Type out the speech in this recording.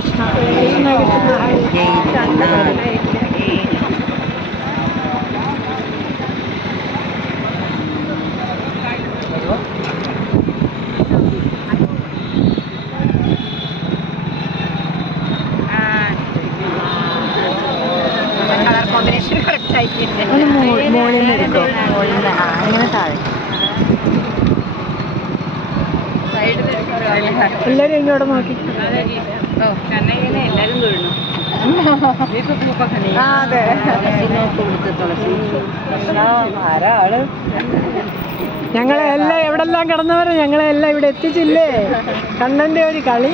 കൃഷ്ണ കൃഷ്ണ കൃഷ്ണ മോളിൽ നിന്ന് അങ്ങനെ താഴെ എല്ലാവരും ഇങ്ങോട്ട് നോക്കി. എല്ലാരും തൊഴുന്നു. ആ അതെ. ആരാൾ ഞങ്ങളെ എല്ലാം എവിടെല്ലാം കിടന്നവരും? ഞങ്ങളെ എല്ലാം ഇവിടെ എത്തിച്ചില്ലേ? കണ്ണന്റെ ഒരു കളി.